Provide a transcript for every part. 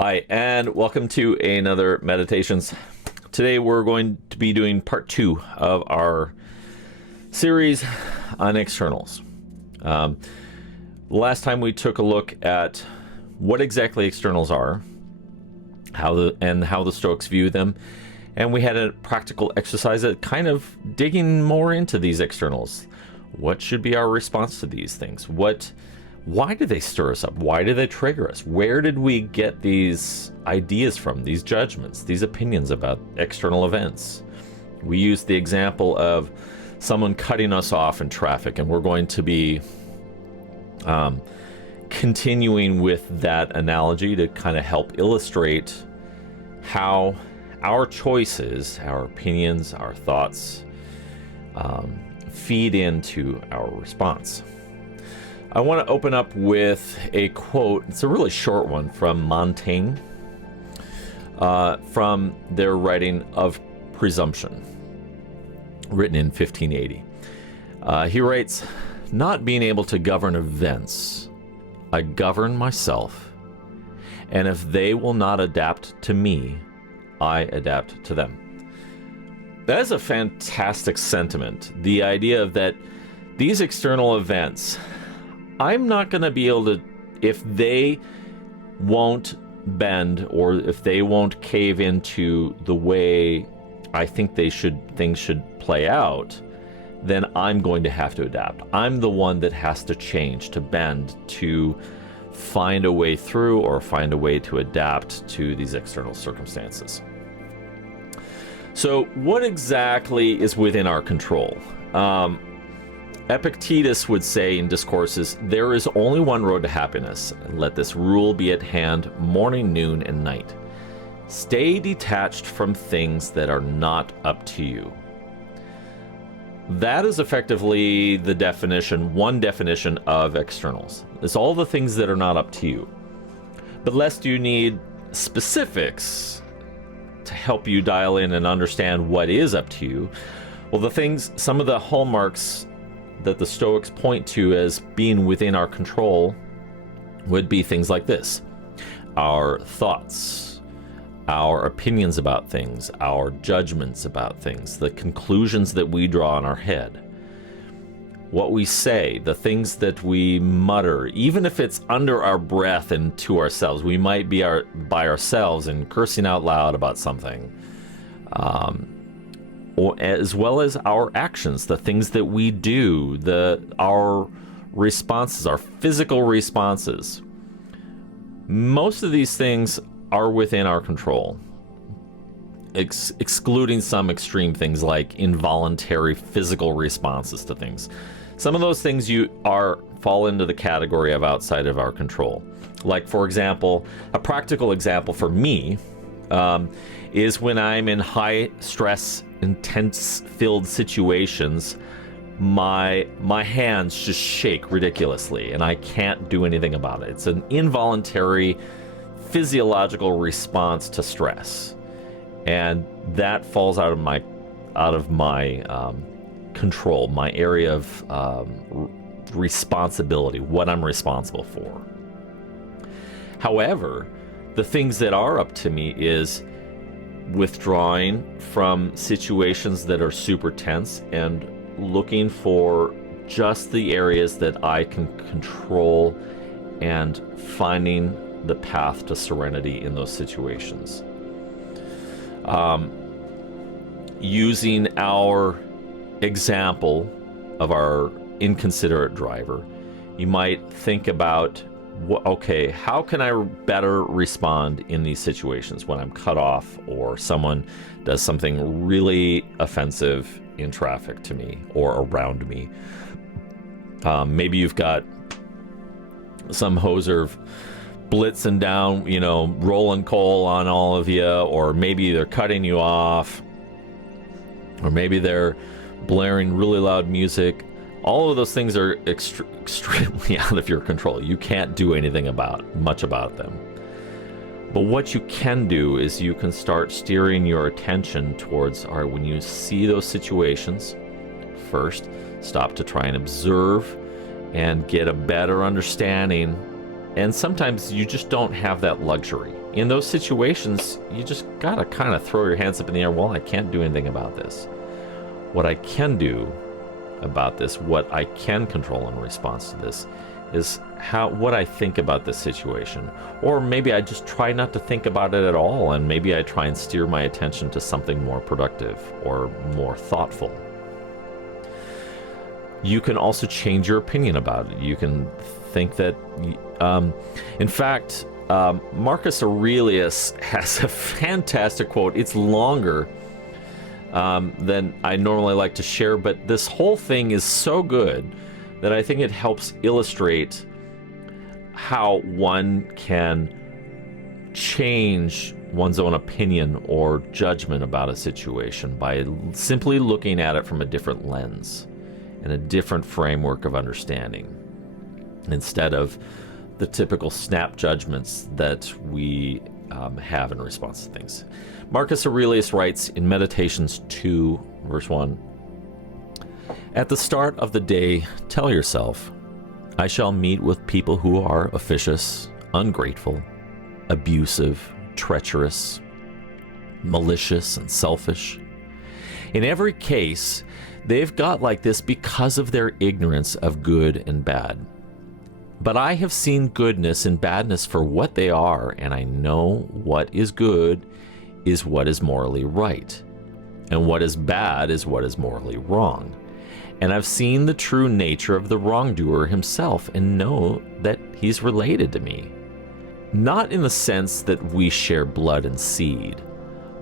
Hi, and welcome to another Meditations. Today we're going to be doing part 2 of our series on externals. Last time we took a look at what exactly externals are, how the Stoics view them, and we had a practical exercise that kind of digging more into these externals. What should be our response to these things? Why do they stir us up? Why do they trigger us? Where did we get these ideas from, these judgments, these opinions about external events? We used the example of someone cutting us off in traffic, and we're going to be continuing with that analogy to kind of help illustrate how our choices, our opinions, our thoughts feed into our response. I want to open up with a quote. It's a really short one from Montaigne, from their writing of Presumption, written in 1580. He writes, "Not being able to govern events, I govern myself, and if they will not adapt to me, I adapt to them." That is a fantastic sentiment. The idea of that these external events, I'm not going to be able to, if they won't bend or if they won't cave into the way I think things should play out, then I'm going to have to adapt. I'm the one that has to change, to bend, to find a way through or find a way to adapt to these external circumstances. So what exactly is within our control? Epictetus would say in Discourses, "There is only one road to happiness, and let this rule be at hand morning, noon, and night. Stay detached from things that are not up to you." That is effectively the definition, one definition of externals. It's all the things that are not up to you. But lest you need specifics to help you dial in and understand what is up to you, well, some of the hallmarks that the Stoics point to as being within our control would be things like this: our thoughts, our opinions about things, our judgments about things, the conclusions that we draw in our head, what we say, the things that we mutter, even if it's under our breath and to ourselves. We might be by ourselves and cursing out loud about something. Or as well as our actions, the things that we do, our responses, our physical responses. Most of these things are within our control, excluding some extreme things like involuntary physical responses to things. Some of those things fall into the category of outside of our control. Like, for example, a practical example for me is when I'm in high stress, intense filled situations, my hands just shake ridiculously and I can't do anything about it. It's an involuntary physiological response to stress, and that falls out of my control, my area of responsibility, what I'm responsible for. However, the things that are up to me is withdrawing from situations that are super tense and looking for just the areas that I can control and finding the path to serenity in those situations. Using our example of our inconsiderate driver, you might think about, okay, how can I better respond in these situations when I'm cut off or someone does something really offensive in traffic to me or around me? Maybe you've got some hoser blitzing down, rolling coal on all of you, or maybe they're cutting you off, or maybe they're blaring really loud music. All of those things are extremely out of your control. You can't do anything much about them. But what you can do is you can start steering your attention towards, all right, when you see those situations, first, stop to try and observe and get a better understanding. And sometimes you just don't have that luxury. in those situations, you just gotta kind of throw your hands up in the air. Well, I can't do anything about this. What I can do about this, what I can control in response to this, is what I think about this situation. Or maybe I just try not to think about it at all, and maybe I try and steer my attention to something more productive or more thoughtful. You can also change your opinion about it. You can think that, in fact, Marcus Aurelius has a fantastic quote. It's longer than I normally like to share, but this whole thing is so good that I think it helps illustrate how one can change one's own opinion or judgment about a situation by simply looking at it from a different lens and a different framework of understanding, instead of the typical snap judgments that we have in response to things. Marcus Aurelius writes in Meditations 2, verse 1, "At the start of the day, tell yourself, I shall meet with people who are officious, ungrateful, abusive, treacherous, malicious, and selfish. In every case, they've got like this because of their ignorance of good and bad. But I have seen goodness and badness for what they are, and I know what is good is what is morally right, and what is bad is what is morally wrong. And I've seen the true nature of the wrongdoer himself and know that he's related to me. Not in the sense that we share blood and seed,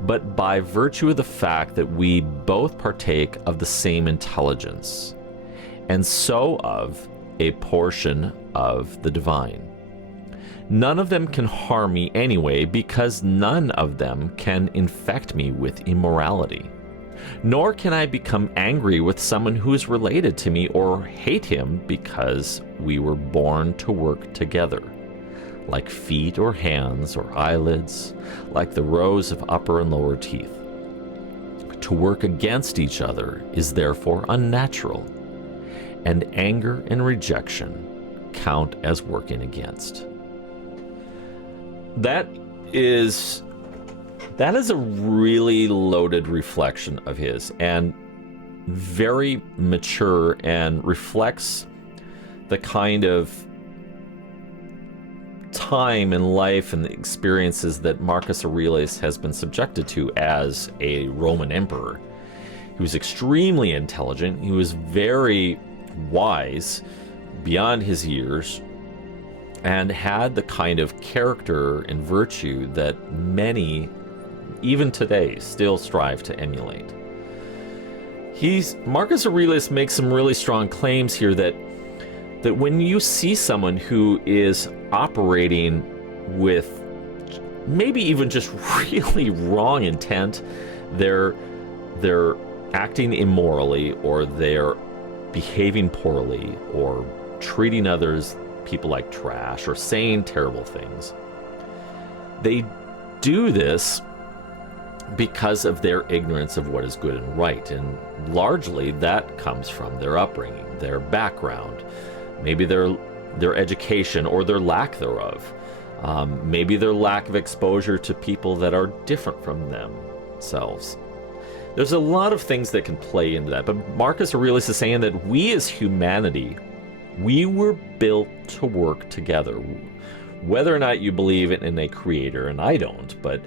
but by virtue of the fact that we both partake of the same intelligence, and so of a portion of the divine. None of them can harm me anyway, because none of them can infect me with immorality. Nor can I become angry with someone who is related to me or hate him because we were born to work together, like feet or hands or eyelids, like the rows of upper and lower teeth. To work against each other is therefore unnatural, and anger and rejection count as working against." That is a really loaded reflection of his, and very mature, and reflects the kind of time in life and the experiences that Marcus Aurelius has been subjected to as a Roman emperor. He was extremely intelligent. He was very wise beyond his years, and had the kind of character and virtue that many, even today, still strive to emulate. Marcus Aurelius makes some really strong claims here that when you see someone who is operating with maybe even just really wrong intent, they're acting immorally, or they're behaving poorly, or treating people like trash, or saying terrible things. They do this because of their ignorance of what is good and right, and largely that comes from their upbringing, their background, maybe their education or their lack thereof, maybe their lack of exposure to people that are different from themselves. There's a lot of things that can play into that, but Marcus Aurelius is saying that we as humanity, we were built to work together. Whether or not you believe in a creator, and I don't, but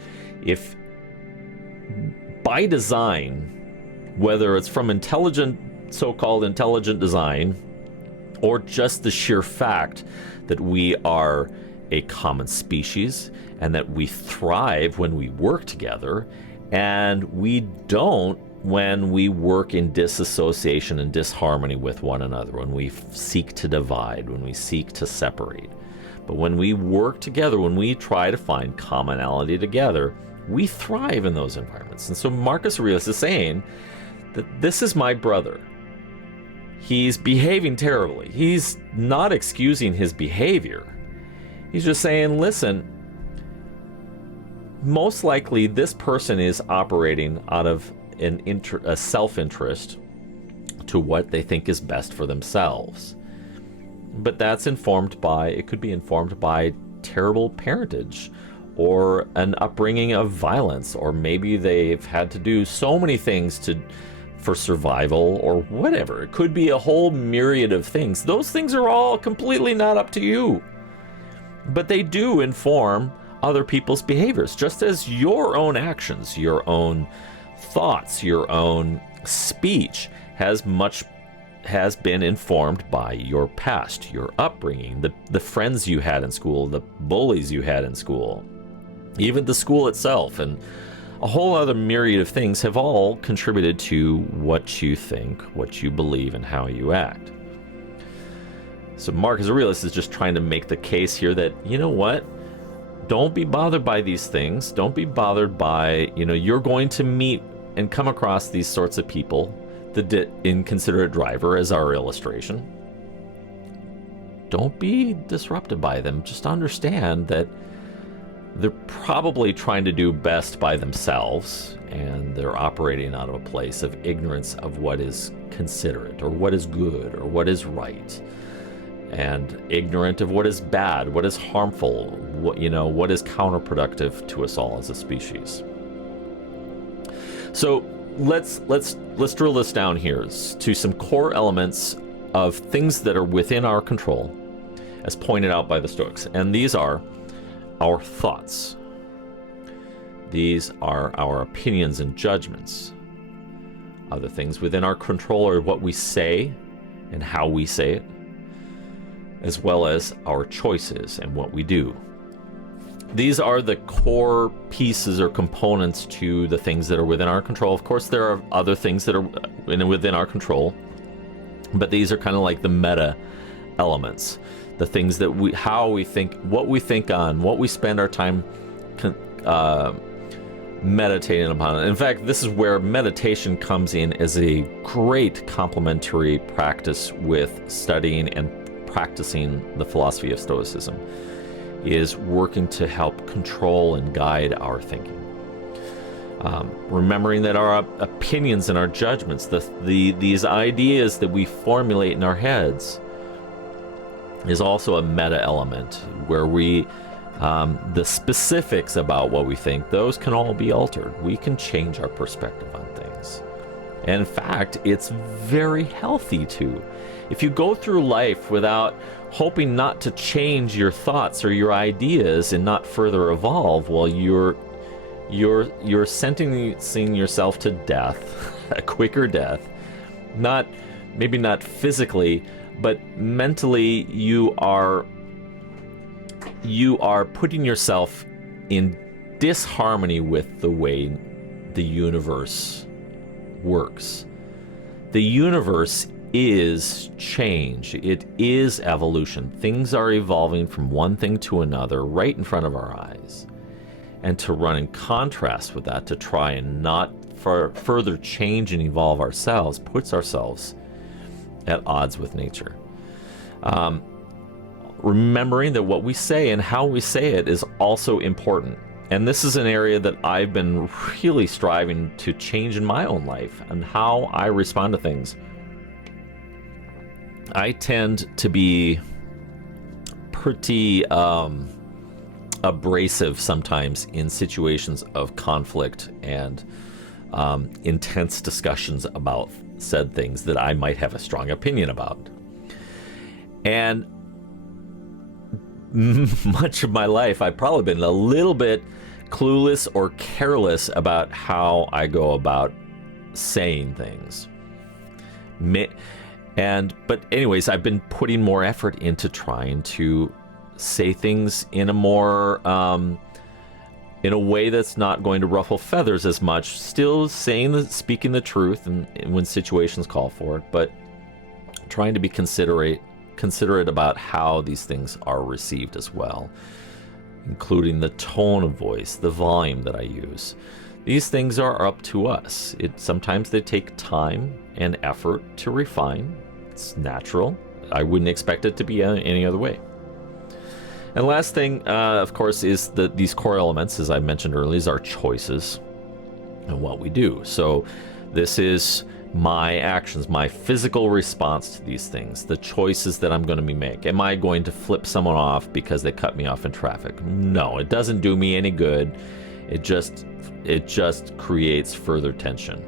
if by design, whether it's from so-called intelligent design, or just the sheer fact that we are a common species and that we thrive when we work together, and we don't when we work in disassociation and disharmony with one another, when we seek to divide, when we seek to separate. But when we work together, when we try to find commonality together, we thrive in those environments. And so Marcus Aurelius is saying that this is my brother. He's behaving terribly. He's not excusing his behavior. He's just saying, listen, most likely this person is operating out of a self-interest to what they think is best for themselves. But that's it could be informed by terrible parentage, or an upbringing of violence, or maybe they've had to do so many things for survival or whatever. It could be a whole myriad of things. Those things are all completely not up to you. But they do inform other people's behaviors, just as your own actions, your own thoughts, your own speech has been informed by your past, your upbringing, the friends you had in school, the bullies you had in school, even the school itself, and a whole other myriad of things have all contributed to what you think, what you believe, and how you act. So Marcus Aurelius is just trying to make the case here that, you know what? Don't be bothered by these things. Don't be bothered by, you're going to meet and come across these sorts of people. The inconsiderate driver, as our illustration. Don't be disrupted by them. Just understand that they're probably trying to do best by themselves, and they're operating out of a place of ignorance of what is considerate, or what is good, or what is right, and ignorant of what is bad, what is harmful, what is counterproductive to us all as a species. So let's drill this down here to some core elements of things that are within our control, as pointed out by the Stoics. And these are our thoughts. These are our opinions and judgments. Other things within our control are what we say and how we say it, as well as our choices and what we do. These are the core pieces or components to the things that are within our control. Of course, there are other things that are within our control, but these are kind of like the meta elements, the things that how we think, what we think on, what we spend our time meditating upon. In fact, this is where meditation comes in as a great complementary practice with studying and practicing the philosophy of Stoicism, is working to help control and guide our thinking. Remembering that our opinions and our judgments, these ideas that we formulate in our heads, is also a meta element where the specifics about what we think, those can all be altered. We can change our perspective on things. And in fact, it's very healthy to. If you go through life without hoping not to change your thoughts or your ideas and not further evolve, well, you're sentencing yourself to death, a quicker death. Maybe not physically, but mentally you are putting yourself in disharmony with the way the universe works. The universe is change. It is evolution. Things are evolving from one thing to another right in front of our eyes. And to run in contrast with that, to try and not further change and evolve ourselves, puts ourselves at odds with nature. Remembering that what we say and how we say it is also important. And this is an area that I've been really striving to change in my own life and how I respond to things. I tend to be pretty abrasive sometimes in situations of conflict and intense discussions about said things that I might have a strong opinion about. And much of my life, I've probably been a little bit clueless or careless about how I go about saying things. But anyways, I've been putting more effort into trying to say things in a more, in a way that's not going to ruffle feathers as much. Still speaking the truth and when situations call for it, but trying to be considerate about how these things are received as well, including the tone of voice, the volume that I use. These things are up to us. Sometimes they take time and effort to refine. It's natural. I wouldn't expect it to be any other way. And last thing, of course, is these core elements, as I mentioned earlier, is our choices and what we do. So this is my actions, my physical response to these things, the choices that I'm going to make. Am I going to flip someone off because they cut me off in traffic? No, it doesn't do me any good. It just creates further tension.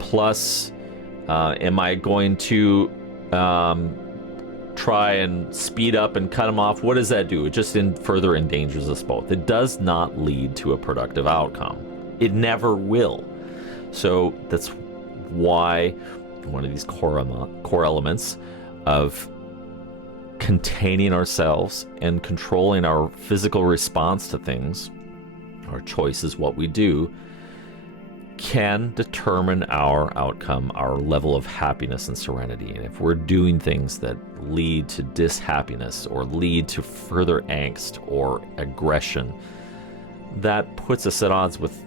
Plus, am I going to try and speed up and cut them off? What does that do? It just further endangers us both. It does not lead to a productive outcome. It never will. So that's why one of these core elements of containing ourselves and controlling our physical response to things, our choices, what we do, can determine our outcome, our level of happiness and serenity. And if we're doing things that lead to dishappiness or lead to further angst or aggression, that puts us at odds with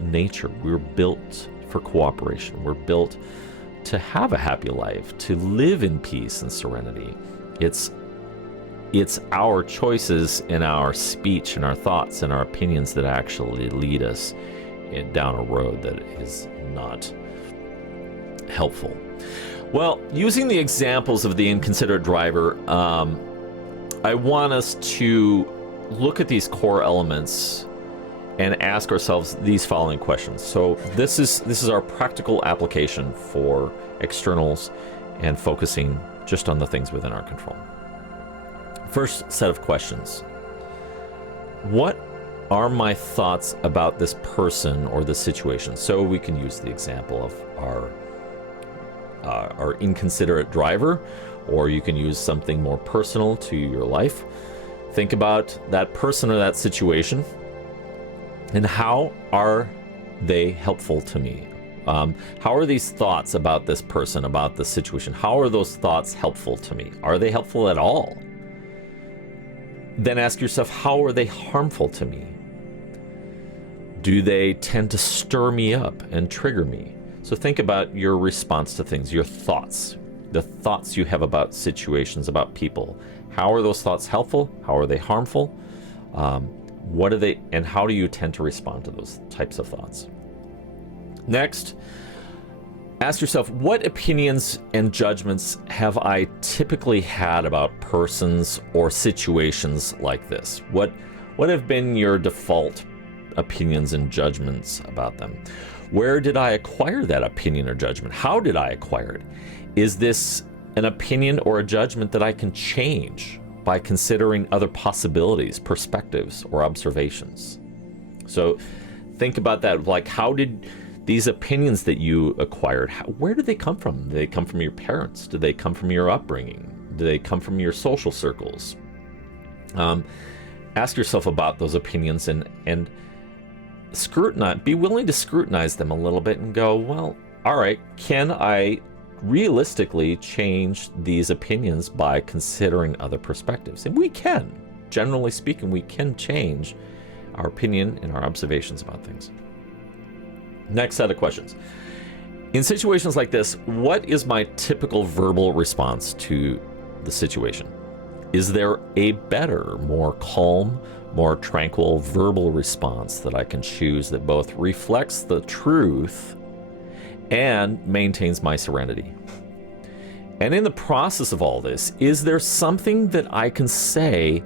nature. We're built for cooperation. We're built to have a happy life, to live in peace and serenity. It's our choices and our speech and our thoughts and our opinions that actually lead us down a road that is not helpful. Well, using the examples of the inconsiderate driver, I want us to look at these core elements and ask ourselves these following questions. So this is our practical application for externals and focusing just on the things within our control. First set of questions. What are my thoughts about this person or the situation? So we can use the example of our inconsiderate driver, or you can use something more personal to your life. Think about that person or that situation, and how are they helpful to me? How are these thoughts about this person, about the situation, how are those thoughts helpful to me? Are they helpful at all? Then ask yourself, how are they harmful to me? Do they tend to stir me up and trigger me? So think about your response to things, your thoughts, the thoughts you have about situations, about people. How are those thoughts helpful? How are they harmful? What are they, and how do you tend to respond to those types of thoughts? Next, ask yourself, what opinions and judgments have I typically had about persons or situations like this? What have been your default opinions and judgments about them? Where did I acquire that opinion or judgment? How did I acquire it? Is this an opinion or a judgment that I can change by considering other possibilities, perspectives, or observations? So think about that. Like, how did these opinions that you acquired, where did they come from? Did they come from your parents? Did they come from your upbringing? Did they come from your social circles? Ask yourself about those opinions and scrutinize, be willing to scrutinize them a little bit and go, well, all right, can I realistically change these opinions by considering other perspectives? And we can. Generally speaking, we can change our opinion and our observations about things. Next set of questions. In situations like this, what is my typical verbal response to the situation? Is there a better, more calm, more tranquil verbal response that I can choose that both reflects the truth and maintains my serenity? And in the process of all this, is there something that I can say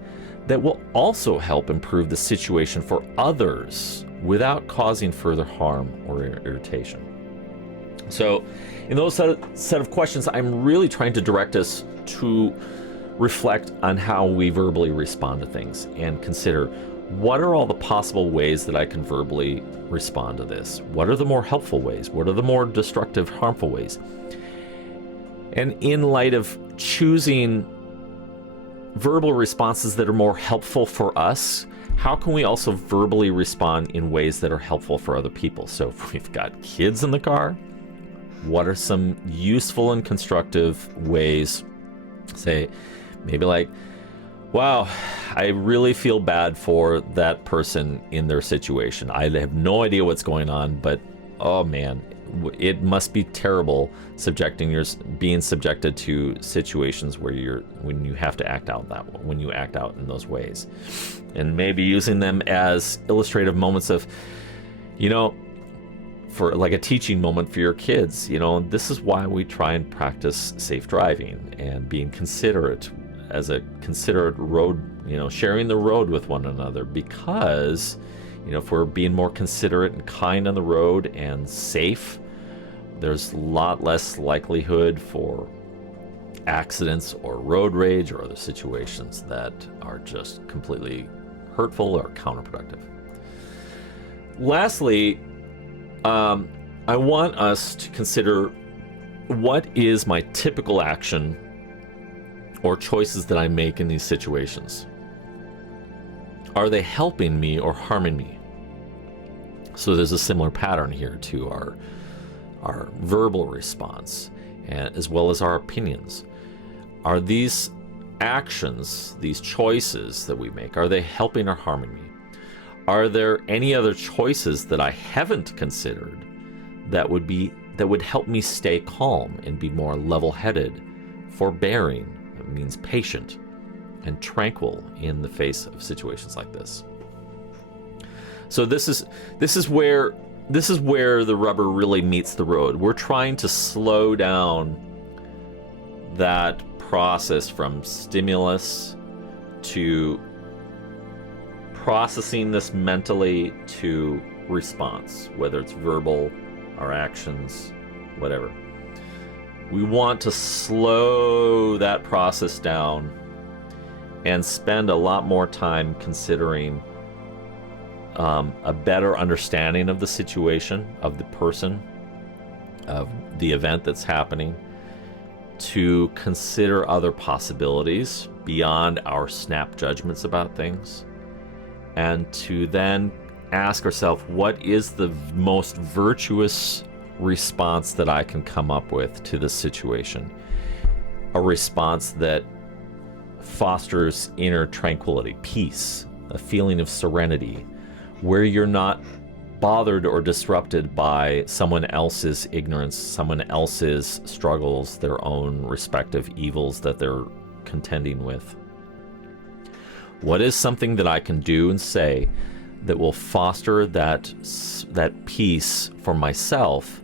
that will also help improve the situation for others without causing further harm or irritation? So in those set of questions, I'm really trying to direct us to reflect on how we verbally respond to things and consider, what are all the possible ways that I can verbally respond to this? What are the more helpful ways? What are the more destructive, harmful ways? And in light of choosing verbal responses that are more helpful for us, how can we also verbally respond in ways that are helpful for other people? So if we've got kids in the car, what are some useful and constructive ways? Say, maybe like, wow, I really feel bad for that person in their situation. I have no idea what's going on, but oh man, it must be terrible being subjected to situations where when you have to act out when you act out in those ways. And maybe using them as illustrative moments of, for like a teaching moment for your kids. You know, this is why we try and practice safe driving and being considerate, as a considerate road, you know, sharing the road with one another, because, you know, if we're being more considerate and kind on the road and safe, there's a lot less likelihood for accidents or road rage or other situations that are just completely hurtful or counterproductive. Lastly, I want us to consider, what is my typical action or choices that I make in these situations? Are they helping me or harming me? So there's a similar pattern here to our verbal response, as well as our opinions. Are these actions, these choices that we make, are they helping or harming me? Are there any other choices that I haven't considered that would help me stay calm and be more level-headed, forbearing, it means patient, and tranquil in the face of situations like this? So this is where the rubber really meets the road. We're trying to slow down that process from stimulus to processing this mentally to response, whether it's verbal, our actions, whatever. We want to slow that process down and spend a lot more time considering a better understanding of the situation, of the person, of the event that's happening, to consider other possibilities beyond our snap judgments about things, and to then ask ourselves, what is the most virtuous response that I can come up with to this situation? A response that fosters inner tranquility, peace, a feeling of serenity, where you're not bothered or disrupted by someone else's ignorance, someone else's struggles, their own respective evils that they're contending with. What is something that I can do and say that will foster that peace for myself,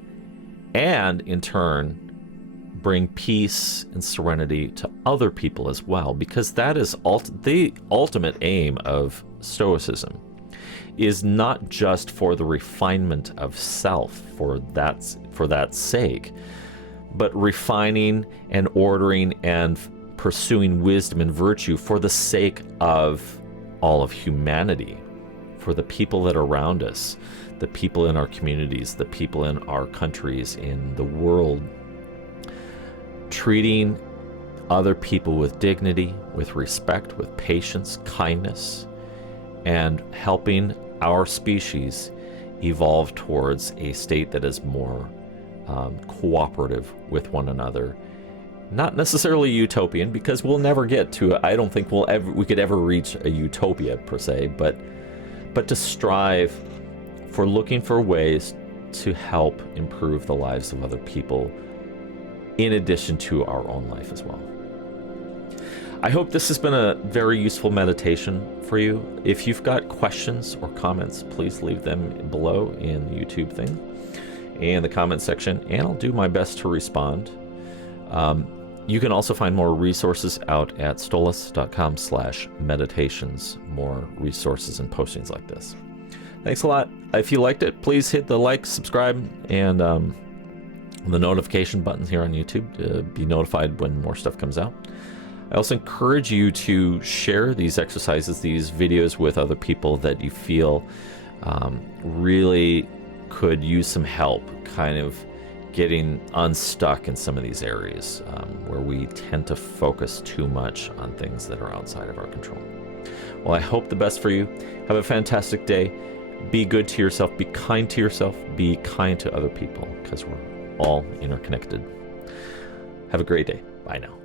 and in turn bring peace and serenity to other people as well? Because that is the ultimate aim of Stoicism, is not just for the refinement of self for that sake, but refining and ordering and pursuing wisdom and virtue for the sake of all of humanity, for the people that are around us, the people in our communities, the people in our countries, in the world, treating other people with dignity, with respect, with patience, kindness, and helping our species evolve towards a state that is more cooperative with one another. Not necessarily utopian, because we'll never get to I don't think we could ever reach a utopia per se, but to strive for looking for ways to help improve the lives of other people, in addition to our own life as well. I hope this has been a very useful meditation for you. If you've got questions or comments, please leave them below in the YouTube thing and the comment section, and I'll do my best to respond. You can also find more resources out at stolace.com/meditations, more resources and postings like this. Thanks a lot. If you liked it, please hit the like, subscribe, and the notification button here on YouTube to be notified when more stuff comes out. I also encourage you to share these exercises, these videos, with other people that you feel really could use some help kind of getting unstuck in some of these areas where we tend to focus too much on things that are outside of our control. Well, I hope the best for you. Have a fantastic day. Be good to yourself. Be kind to yourself. Be kind to other people, because we're all interconnected. Have a great day. Bye now.